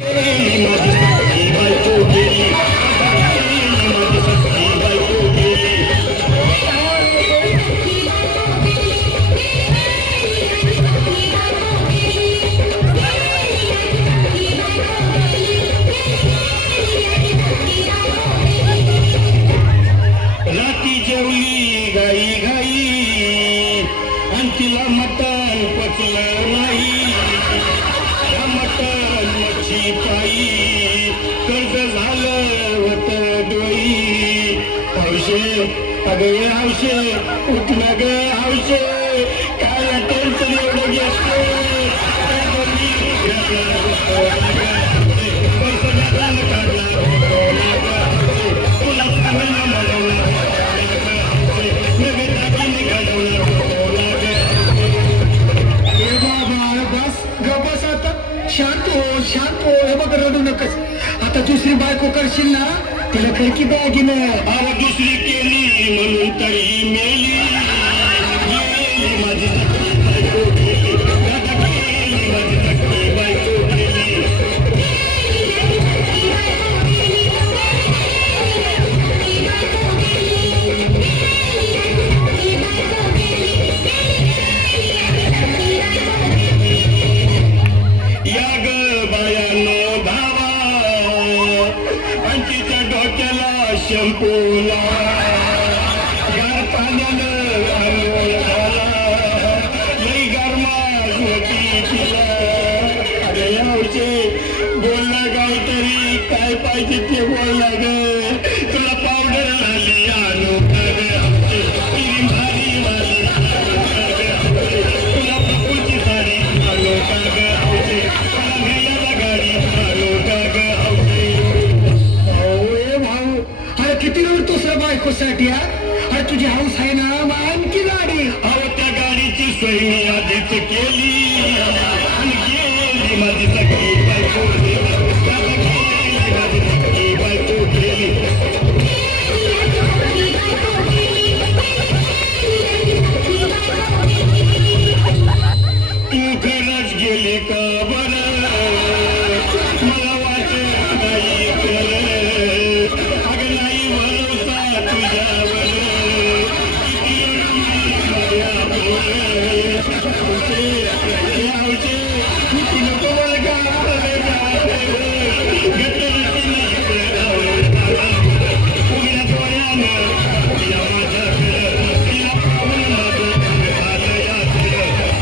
राती जेवली गाई गाई आणि तिला मटण पचलं नाही. त्या मटण मच्छी पायी कर्ज झालं होत डोई. हौशे अगं हौशे उठलं ग हौशे काय टेन्शन एवढं घेतो. शांत हो हे बघ रडू नकस. आता दुसरी बायको करशील ना तिला काही की बॅगीनं अहो दुसरी केली म्हणून तरी मेली. माझी सखी बायको गेली. माझी सखी बायको गेली. या ग बायानो धावा आणि तिच्या डोक्याला शंपूला गार पाण्यानं आंघोळ घाला. लई गरमास होती तिला. अरे यावचे बोलला काहीतरी काय पाहिजे ते बोलला ग. तुला पावडर झाली आणू का ग आमचे क्रीम भारी वाली तुला पप्पूची साडी आणू का ग आमचे मला घ्यायला गाडी आणू का ग आमचे. ए भाऊ अरे किती वेळ दुसऱ्या बायकोसाठी हा. अरे तुझी हाऊस आहे ना मग आणखी गाडी. अहो त्या गाडीची सोय मी आधीच केली आणि गेली माझी सखी बायको गेली. माझी सखी बायको गेली. तू खरंच गेली का बरं मला वाटत नाही खरं. अगं नाही भरोसा तुझ्यावर किती माझ्यावर. आवचे तू नको बरं का उघड्या डोळ्यानं या माझ्याकडं तिला पाहून माझं झालं याचं.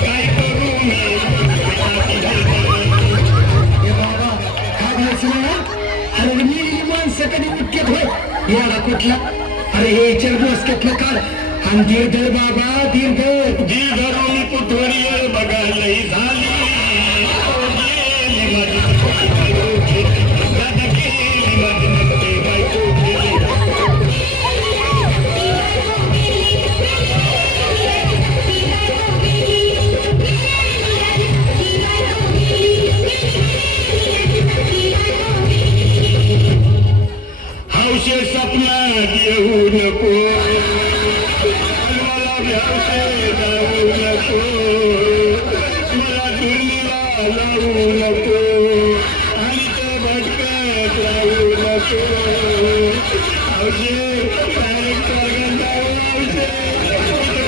काय करू मी ए बाबा हा दिवस ना अरे मी माणसं कधी उठकेत होय एवढा कुठला. अरे हे चल बसकेतलं कर आणि धीर धर बाबा धीर धर. जी धरून पुतवरी बघायलाही झाली. गेली माझी सखी बायको गेली. दादा गेली माझी सखी बायको गेली. हौशे स्वप्नात येऊ नको मला भ्यावशे जाऊ नको. मला दुर्मिला लावू नको आणि त्या भटकत राहू नको. हौशे डायरेक्ट स्वर्गात जाऊ हौशे.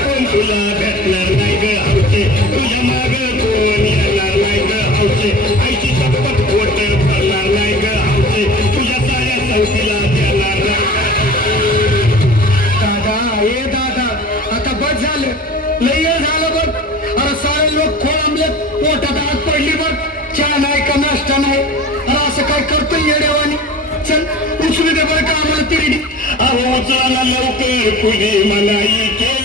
कोण तुला भेटणार नाही ग हौशे. तुझ्या माग कोण येणार नाही ग हौशे. आईची शपथ खोट करणार नाही ग हौशे. तुझ्या साऱ्या चौकीला देणार नाही. दादा ए दादा आता बस झालं लय वेळ झालं बघ. अरे सारे लोक खोळंबले पोटात आग पडली बघ. चहा नाही का नाश्ता नाही. अरे असं काय करतोय येडेवानी. चल उचलू दे बरं का आम्हाला तिरडी. अहो चला लवकर कुणी मनाई केली.